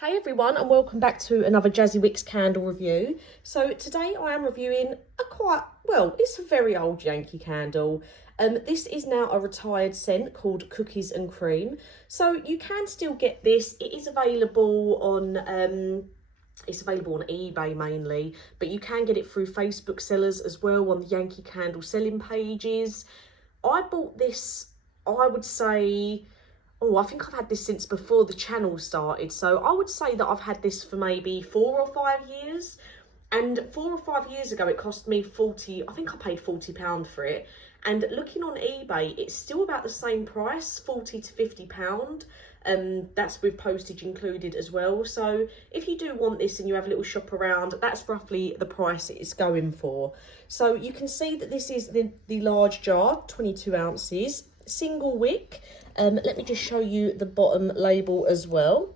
Hey everyone, and welcome back to another Jazzy Wicks candle review. So today I am reviewing it's a very old Yankee candle. This is now a retired scent called Cookies and Cream. So you can still get this. It is available on eBay mainly, but you can get it through Facebook sellers as well on the Yankeecandle selling pages. I bought this, I would say, I think I've had this since before the channel started. So I would say that I've had this for maybe 4 or 5 years. And 4 or 5 years ago, it cost me I think I paid £40 for it. And looking on eBay, it's still about the same price, £40 to £50. That's with postage included as well. So if you do want this and you have a little shop around, that's roughly the price it's going for. So you can see that this is the large jar, 22 ounces, single wick. Let me just show you the bottom label as well.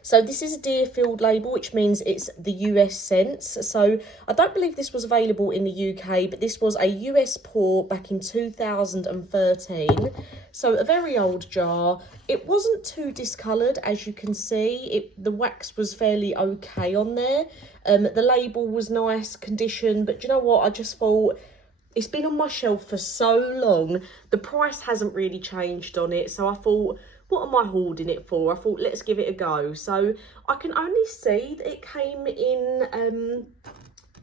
So this is a Deerfield label, which means it's the US scents. So I don't believe this was available in the UK, but this was a US pour back in 2013. So a very old jar. It wasn't too discoloured, as you can see. The wax was fairly okay on there. The label was nice condition, but do you know what? I just thought, it's been on my shelf for so long. The price hasn't really changed on it. So I thought, what am I hoarding it for? I thought, let's give it a go. So I can only see that it came in,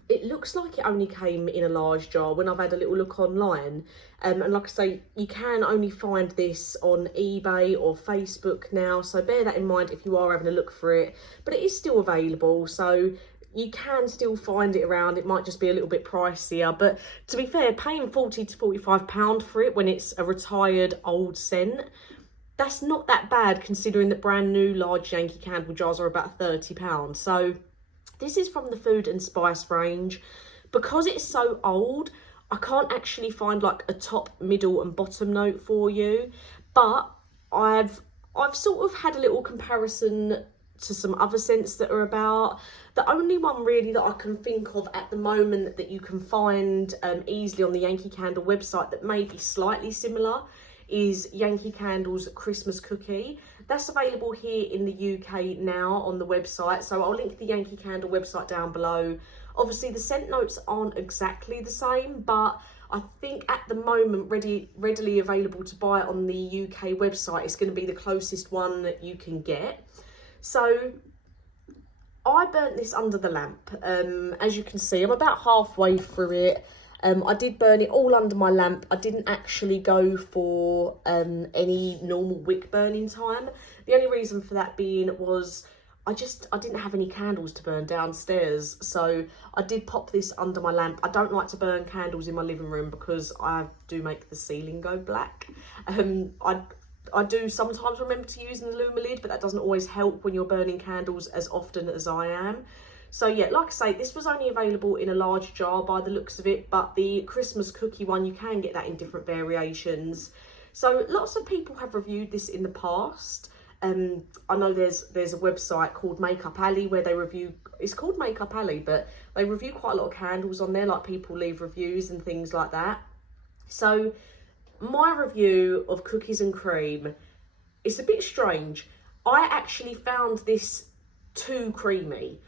it looks like it only came in a large jar when I've had a little look online. And like I say, you can only find this on eBay or Facebook now. So bear that in mind if you are having a look for it. But it is still available. So you can still find it around. It might just be a little bit pricier, but to be fair, paying £40 to £45 for it when it's a retired old scent, that's not that bad considering that brand new large Yankee candle jars are about £30. So this is from the food and spice range. Because it's so old, I can't actually find like a top, middle and bottom note for you, but I've sort of had a little comparison to some other scents that are about. The only one really that I can think of at the moment that you can find easily on the Yankeecandle website that may be slightly similar is Yankeecandle's Christmas Cookie. That's available here in the UK now on the website, so I'll link the Yankeecandle website down below. Obviously the scent notes aren't exactly the same, but I think at the moment readily available to buy on the UK website is going to be the closest one that you can get. So I burnt this under the lamp. As you can see, I'm about halfway through it. I did burn it all under my lamp. I didn't actually go for any normal wick burning time. The only reason for that being was I didn't have any candles to burn downstairs. So I did pop this under my lamp. I don't like to burn candles in my living room because I do make the ceiling go black. I do sometimes remember to use an Illumilid, but that doesn't always help when you're burning candles as often as I am. So yeah, like I say, this was only available in a large jar by the looks of it, but the Christmas cookie one, you can get that in different variations. So lots of people have reviewed this in the past. I know there's a website called Makeup Alley where they review, it's called Makeup Alley, but they review quite a lot of candles on there, like people leave reviews and things like that. So my review of Cookies and Cream is a bit strange. I actually found this too creamy.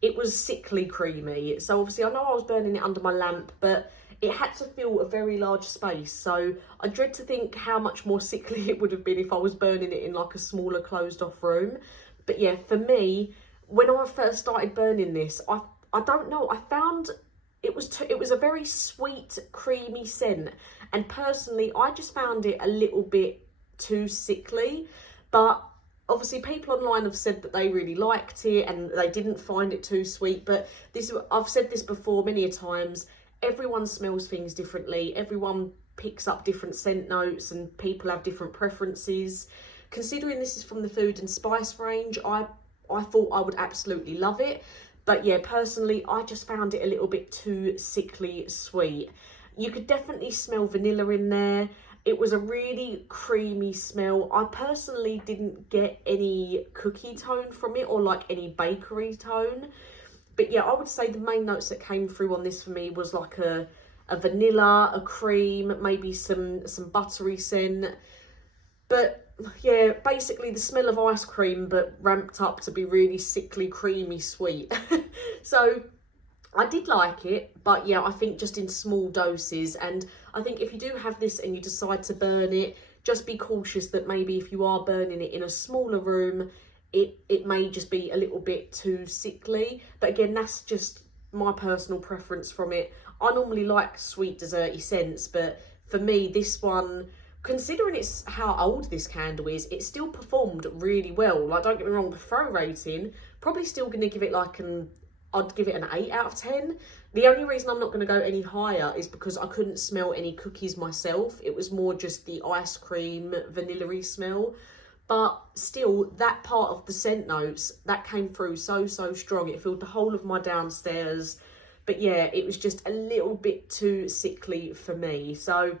It was sickly creamy. So obviously I know I was burning it under my lamp, but it had to fill a very large space. So I dread to think how much more sickly it would have been if I was burning it in like a smaller closed off room. But yeah, for me, when I first started burning this, I don't know, I found it was a very sweet, creamy scent. And personally, I just found it a little bit too sickly. But obviously people online have said that they really liked it and they didn't find it too sweet. But I've said this before many a times, everyone smells things differently. Everyone picks up different scent notes and people have different preferences. Considering this is from the food and spice range, I thought I would absolutely love it. But yeah, personally, I just found it a little bit too sickly sweet. You could definitely smell vanilla in there. It was a really creamy smell. I personally didn't get any cookie tone from it or like any bakery tone. But yeah, I would say the main notes that came through on this for me was like a vanilla, a cream, maybe some buttery scent. But yeah, basically the smell of ice cream, but ramped up to be really sickly, creamy, sweet. So I did like it, but yeah, I think just in small doses. And I think if you do have this and you decide to burn it, just be cautious that maybe if you are burning it in a smaller room, it may just be a little bit too sickly. But again, that's just my personal preference from it. I normally like sweet desserty scents, but for me, this one, considering it's how old this candle is, it still performed really well. Like, don't get me wrong, the throw rating, probably still going to give it like I'd give it an 8 out of 10. The only reason I'm not going to go any higher is because I couldn't smell any cookies myself. It was more just the ice cream, vanilla-y smell. But still, that part of the scent notes, that came through so strong. It filled the whole of my downstairs. But yeah, it was just a little bit too sickly for me. So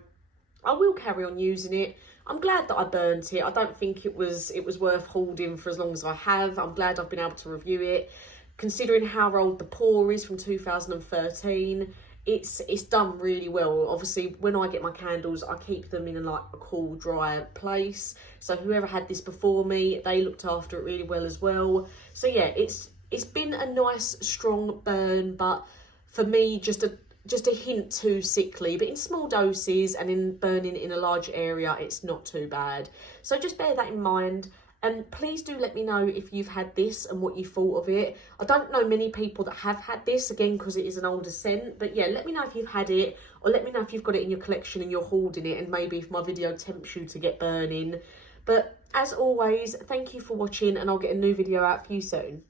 I will carry on using it. I'm glad that I burnt it. I don't think it was worth holding for as long as I have. I'm glad I've been able to review it. Considering how old the pour is, from 2013, it's done really well. Obviously, when I get my candles, I keep them in a cool, dry place. So whoever had this before me, they looked after it really well as well. So yeah, it's been a nice, strong burn, but for me, just a hint too sickly. But in small doses and in burning in a large area, it's not too bad. So just bear that in mind. And please do let me know if you've had this and what you thought of it. I don't know many people that have had this, again, because it is an older scent. But yeah, let me know if you've had it, or let me know if you've got it in your collection and you're holding it, and maybe if my video tempts you to get burning. But as always, thank you for watching, and I'll get a new video out for you soon.